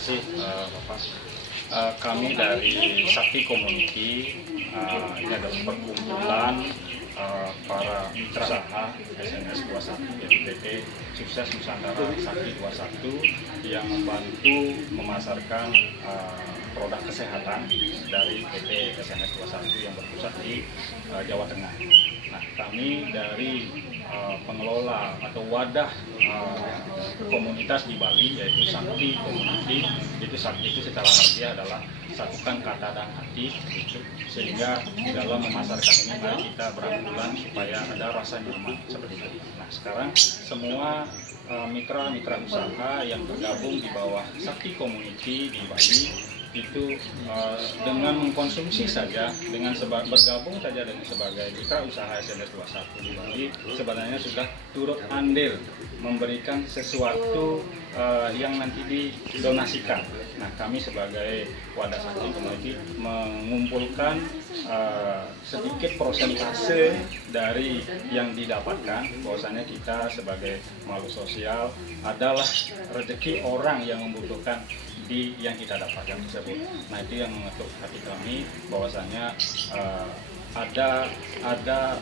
kasih Bapak. Kami dari Sakti Community, ini adalah perkumpulan para mitra usaha SNS 21 yaitu PT Sukses Nusantara Sakti 21 yang membantu memasarkan produk kesehatan dari PT SNS 21 yang berpusat di Jawa Tengah. Nah, kami dari pengelola atau wadah komunitas di Bali yaitu Sakti Community. Itu Sakti itu secara harfiah adalah satukan kata dan hati gitu. Sehingga di dalam memasarkan ini mari kita berangkulan supaya ada rasa nyaman seperti itu. Nah, sekarang semua mitra-mitra usaha yang bergabung di bawah Sakti Community di Bali itu dengan mengkonsumsi saja, dengan bergabung saja dengan sebagai mitra usaha SNS 21 di Bali, sebenarnya sudah turut andil memberikan sesuatu yang nanti didonasikan. Nah, kami sebagai wadah Sakti Community mengumpulkan sedikit persentase dari yang didapatkan, bahwasanya kita sebagai makhluk sosial adalah rezeki orang yang membutuhkan di yang kita dapatkan tersebut. Nah, itu yang mengetuk hati kami bahwasanya ada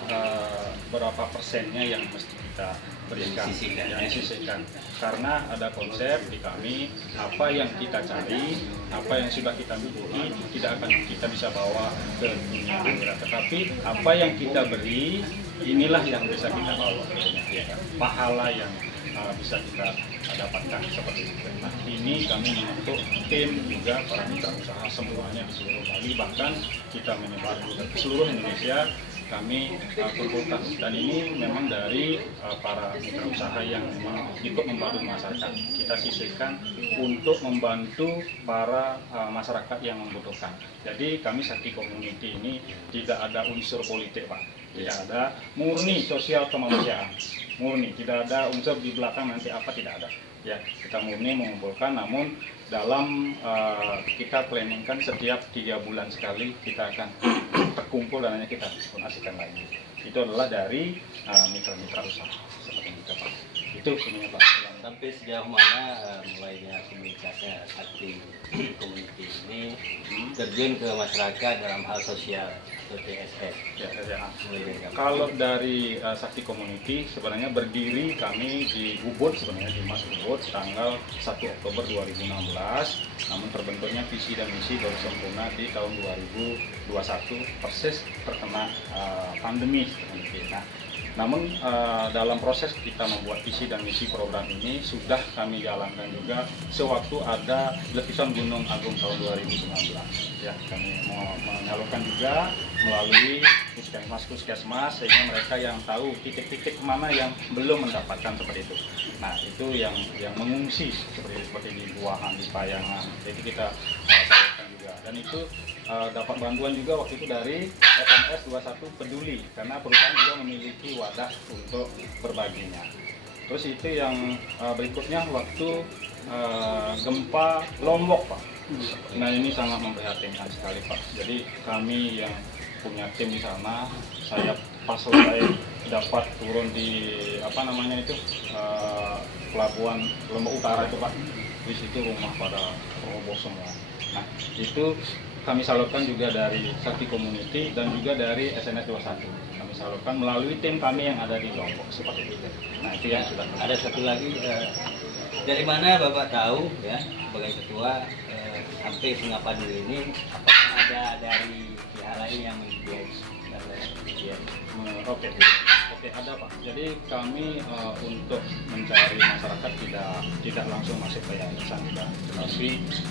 berapa persennya yang mesti kita berikan, yang disisihkan. Karena ada konsep di kami, apa yang kita cari, apa yang sudah kita miliki tidak akan kita bisa bawa ke dunia akhirat, tetapi apa yang kita beri inilah yang bisa kita bawa, pahala yang bisa kita dapatkan seperti itu. Nah, ini kami membentuk tim juga para mitra usaha semuanya di seluruh Bali, bahkan kita menyebar juga ke seluruh Indonesia. Kami kumpulkan, dan ini memang dari para mitra usaha yang ikut membantu masyarakat. Kita sisihkan untuk membantu para masyarakat yang membutuhkan. Jadi kami Sakti Community ini tidak ada unsur politik, Pak. Tidak ada, murni sosial kemanusiaan. Murni, tidak ada unsur di belakang nanti apa, tidak ada. Ya, kita murni mengumpulkan, namun dalam kita planningkan setiap 3 bulan sekali kita akan terkumpul dan hanya kita donasikan lagi. Itu adalah dari mitra-mitra usaha seperti itu, Pak. Itu ininya, Pak. Sampai sejauh mana mulainya komunitasnya Sakti Community ini terjun ke masyarakat dalam hal sosial seperti SS? Kalau dari Sakti Community sebenarnya berdiri kami di Ubud, sebenarnya di Mas Ubud tanggal 1 Oktober 2016, namun terbentuknya visi dan misi baru sempurna di tahun 2021 persis terkena pandemi seperti itu. Nah, namun dalam proses kita membuat visi dan misi program ini sudah kami jalankan juga sewaktu ada letusan Gunung Agung tahun 2019. Ya, kami mau menyalurkan juga melalui puskesmas sehingga mereka yang tahu titik-titik mana yang belum mendapatkan seperti itu. Nah, itu yang mengungsi seperti di Buahan, di Payangan, itu kita salurkan juga. Dan itu dapat bantuan juga waktu itu dari SNS 21 Peduli, karena perusahaan juga memiliki wadah untuk berbaginya. Terus itu yang berikutnya waktu gempa Lombok, Pak. Nah, ini sangat memprihatinkan sekali, Pak. Jadi kami yang punya tim di sana, saya pas selesai dapat turun di pelabuhan Lombok Utara itu, Pak. Di situ rumah pada roboh semua. Nah, itu kami salurkan juga dari Sakti Community dan juga dari SNS 21. Kami salurkan melalui tim kami yang ada di Lombok seperti itu. Nah, itu yang sudah. Ada satu lagi, dari mana Bapak tahu ya sebagai ketua sampai Singapura ini, apakah ada dari pihak lain yang menyediakan? Oke, ada, Pak. Jadi kami untuk mencari masyarakat tidak langsung masuk ke yayasan, tetapi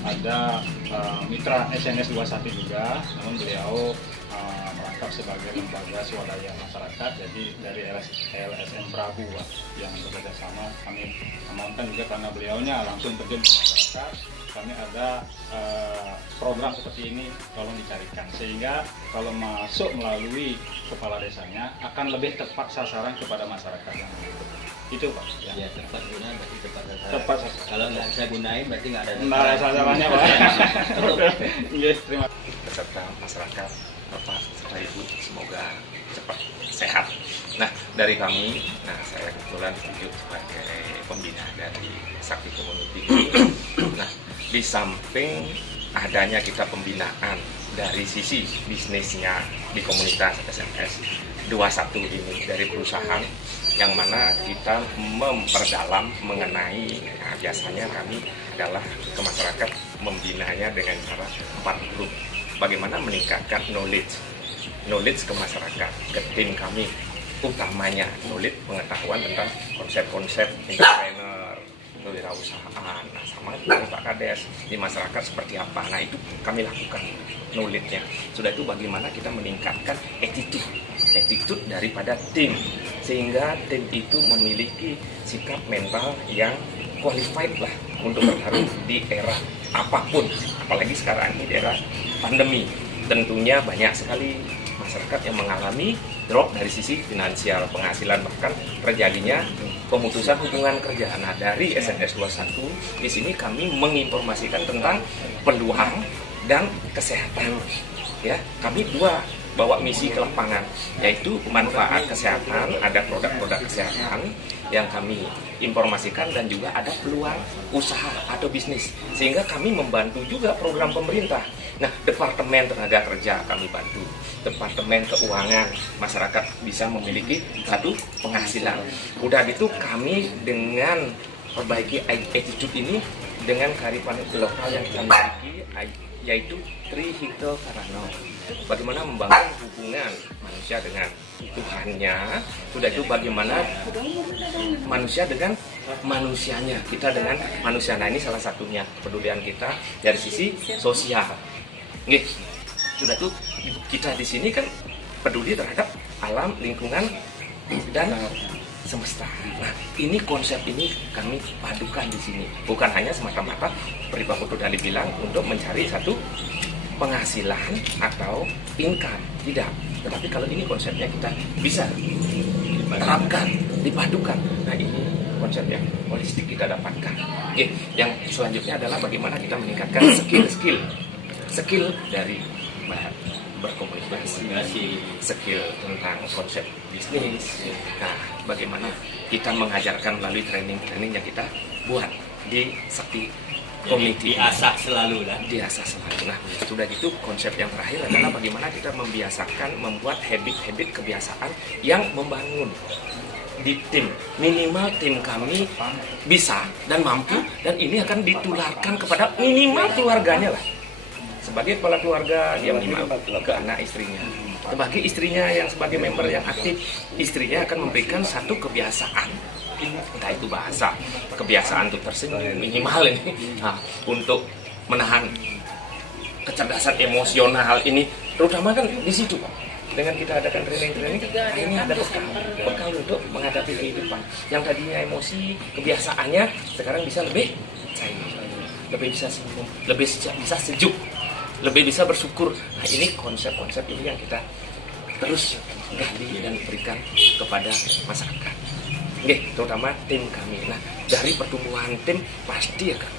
ada mitra SNS 21 juga, namun beliau merangkap sebagai lembaga swadaya masyarakat. Jadi dari LSM Prabu, Pak, yang bekerja sama kami amankan juga karena beliaunya langsung terjun ke masyarakat. Kami ada program seperti ini, tolong dicarikan sehingga kalau masuk melalui kepala desanya akan lebih tepat sasaran kepada masyarakat yang membutuhkan. Itu, Pak. Ya, tepat guna berarti tepat sasaran. Tepat sasaran. Kalau nggak bisa gunain berarti nggak ada sasarannya, Pak. Yes, terima kasih. Beserta masyarakat, Bapak serta Ibu, semoga cepat sehat. Nah, dari kami, saya kebetulan ditunjuk sebagai pembina dari Sakti Community. Nah, di di samping adanya kita pembinaan dari sisi bisnisnya di komunitas SNS 21 ini dari perusahaan, yang mana kita memperdalam mengenai, nah, biasanya kami adalah ke masyarakat membinanya dengan cara 4 grup. Bagaimana meningkatkan knowledge ke masyarakat, ke tim kami, utamanya knowledge pengetahuan tentang konsep-konsep entrepreneur, kewirausahaan, nah sama dari Pak Kades di masyarakat seperti apa. Nah itu kami lakukan knowledge-nya. Sudah itu bagaimana kita meningkatkan attitude daripada tim, sehingga tim itu memiliki sikap mental yang qualified lah untuk bertarung di era apapun, apalagi sekarang ini di era pandemi. Tentunya banyak sekali masyarakat yang mengalami drop dari sisi finansial, penghasilan, bahkan terjadinya pemutusan hubungan kerja. Nah, dari SNS 21 di sini kami menginformasikan tentang peluang dan kesehatan. Ya, kami bawa misi ke lapangan, yaitu manfaat kesehatan, ada produk-produk kesehatan yang kami informasikan, dan juga ada peluang usaha atau bisnis, sehingga kami membantu juga program pemerintah. Nah, Departemen Tenaga Kerja kami bantu, Departemen Keuangan, masyarakat bisa memiliki satu penghasilan. Udah gitu kami dengan perbaiki attitude ini dengan kearifan lokal yang kita miliki, yaitu Trihito Karano. Bagaimana membangun hubungan manusia dengan Tuhannya, sudah itu bagaimana manusia dengan manusianya, kita dengan manusia. Nah ini salah satunya kepedulian kita dari sisi sosial. Nih, sudah itu kita di sini kan peduli terhadap alam, lingkungan, dan semesta. Nah, ini konsep ini kami padukan di sini. Bukan hanya semata-mata seperti Pak Putu tadi bilang untuk mencari satu penghasilan atau income, tidak. Tetapi kalau ini konsepnya kita bisa terapkan, dipadukan. Nah, ini konsep yang holistik kita dapatkan. Oke, yang selanjutnya adalah bagaimana kita meningkatkan skill dari berkomunikasi, skill tentang konsep bisnis. Nah, bagaimana kita mengajarkan melalui training-training yang kita buat di Sakti Community. Diasah selalu lah. Diasah selalu. Nah, sudah gitu konsep yang terakhir adalah bagaimana kita membiasakan membuat habit-habit kebiasaan yang membangun di tim. Minimal tim kami bisa dan mampu, dan ini akan ditularkan kepada minimal keluarganya lah. Sebagai kepala keluarga, dia minimal ke anak istrinya. Sebagai istrinya yang sebagai member yang aktif, istrinya akan memberikan satu kebiasaan. Entah itu bahasa, kebiasaan untuk tersenyum minimal ini. Nah, untuk menahan kecerdasan emosional ini, terutama kan di situ, Pak. Dengan kita adakan training-training, ini ada bekal untuk menghadapi kehidupan. Yang tadinya emosi, kebiasaannya sekarang bisa lebih cair, lebih bisa senyum, lebih bisa sejuk, lebih bisa bersyukur. Nah, ini konsep-konsep ini yang kita terus gali dan berikan kepada masyarakat. Oke, terutama tim kami. Nah, dari pertumbuhan tim pasti akan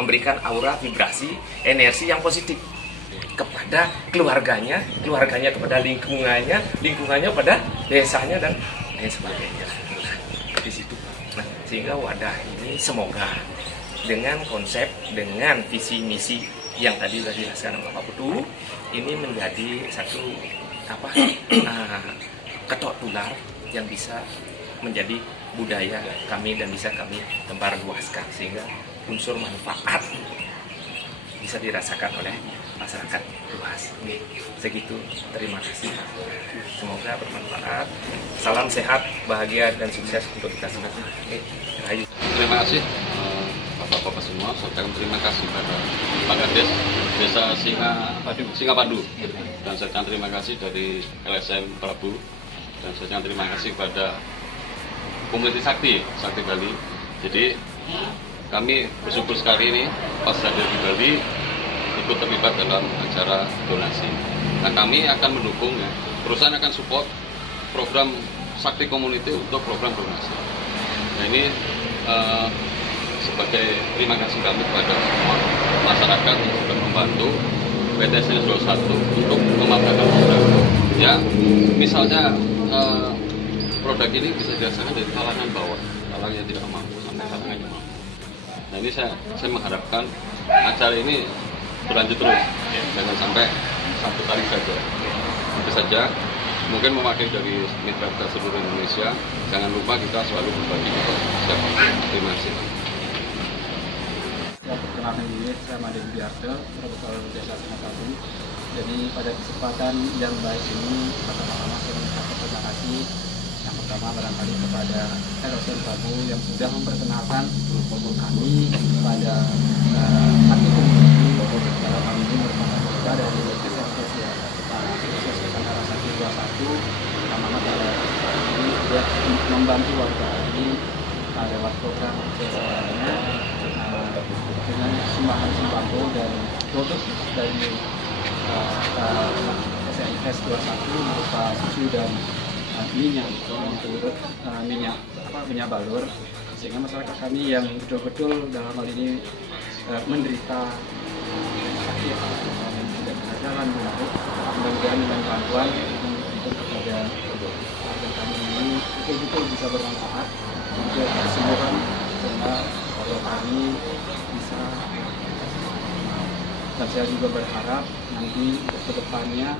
memberikan aura, vibrasi, energi yang positif kepada keluarganya kepada lingkungannya pada desanya, dan lain sebagainya. Nah, di situ. Nah, sehingga wadah ini semoga dengan konsep, dengan visi misi yang tadi sudah dijelaskan oleh Pak Putu, ini menjadi satu ketok tular yang bisa menjadi budaya kami dan bisa kami tebar luaskan, sehingga unsur manfaat bisa dirasakan oleh masyarakat luas. Segitu, terima kasih. Semoga bermanfaat. Salam sehat, bahagia, dan sukses untuk kita semua. Rayu. Terima kasih Bapak-bapak semua. Saya ucapkan terima kasih pada Pak Kades Desa Singapadu, dan saya ucapkan terima kasih dari LSM Prabu, dan saya ucapkan terima kasih kepada Komuniti Sakti Bali. Jadi kami bersyukur sekali ini pas hadir di Bali ikut terlibat dalam acara donasi. Nah, kami akan mendukung, ya, perusahaan akan support program Sakti Community untuk program donasi. Nah, ini sebagai terima kasih kami kepada semua masyarakat yang sudah membantu PT SNS 21 untuk memanfaatkan program. Ya, misalnya produk ini bisa dirasakan dari kalangan bawah, kalangan yang tidak mampu sampai kalangan yang mampu. Nah ini saya mengharapkan acara ini berlanjut terus, jangan sampai satu kali saja. Itu saja. Mungkin mewakili dari mitra kita seluruh Indonesia, jangan lupa kita selalu berbagi ke siapa. Terima kasih. Ya, perkenalkan diri, saya Made Biarto, Profesor Desa Singapadu. Jadi pada kesempatan yang baik ini, pertama-tama saya mengucapkan terima kasih. Yang pertama barangkali kepada LSM Prabu yang sudah memperkenalkan kami kepada hati komuniti dalam hal ini merupakan kita dari SFS ya, SFS Nusantara 121, pertama pada ini sudah membantu warga ini lewat program CSR-nya dengan sumbangan sembako dan produk dari SNS 21 berupa susu dan minyak minyak balur, sehingga masyarakat kami yang betul-betul dalam hal ini menderita sakit dan tidak bisa jalan menurut mudah-mudahan dengan bantuan untuk kepada warga kami ini betul-betul bisa bermanfaat untuk kesembuhan, sehingga kalau kami bisa, dan saya juga berharap nanti ke depannya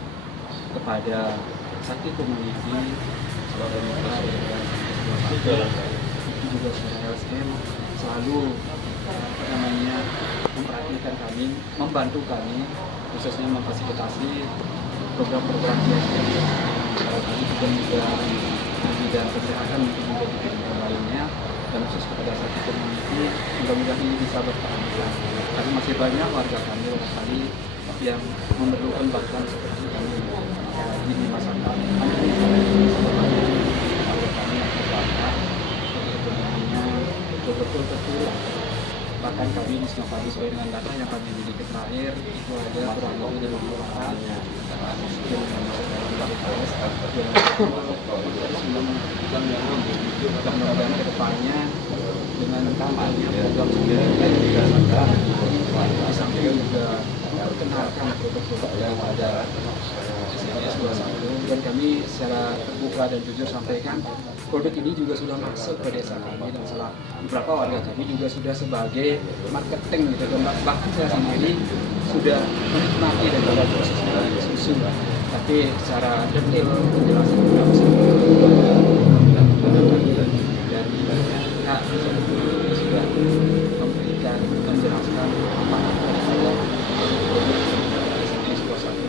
kepada Sakti Community sebagai mitra itu juga secara LSM selalu memperhatikan kami, membantu kami, khususnya memfasilitasi program-program yang kalau kami juga di bidang kesehatan mungkin menjadi bidang lainnya, dan khusus kepada Sakti Community mudah-mudahan ini bisa bertahan. Tapi masih banyak warga kami barangkali yang memerlukan bantuan seperti kami lagi di masyarakat. Warga kami yang terdampak sebenarnya betul-betul terpuruk. Bahkan kami di Singapura sesuai dengan data yang kami miliki terakhir itu ada kurang lebih 50 orang yang mudah-mudahan ke depannya dengan kamarnya program sudah dirasakan, di samping juga memperkenalkan produk-produk yang ada SNS 21, dan kami secara terbuka dan jujur sampaikan produk ini juga sudah masuk ke desa kami, dan salah beberapa warga kami juga sudah sebagai marketing gitu, dan bahkan saya sendiri sudah menikmati daripada prosesnya susu, tapi secara detail penjelasan tidak bisa dari pihak sudah memberikan menjelaskan apa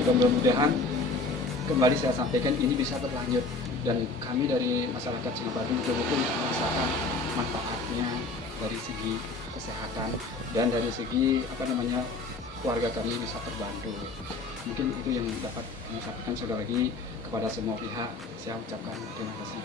dan mudah-mudahan kembali saya sampaikan ini bisa berlanjut, dan kami dari masyarakat Singapura betul-betul merasakan manfaatnya dari segi kesehatan dan dari segi keluarga kami bisa terbantu. Mungkin itu yang dapat kami sampaikan. Sekali lagi kepada semua pihak saya ucapkan terima kasih.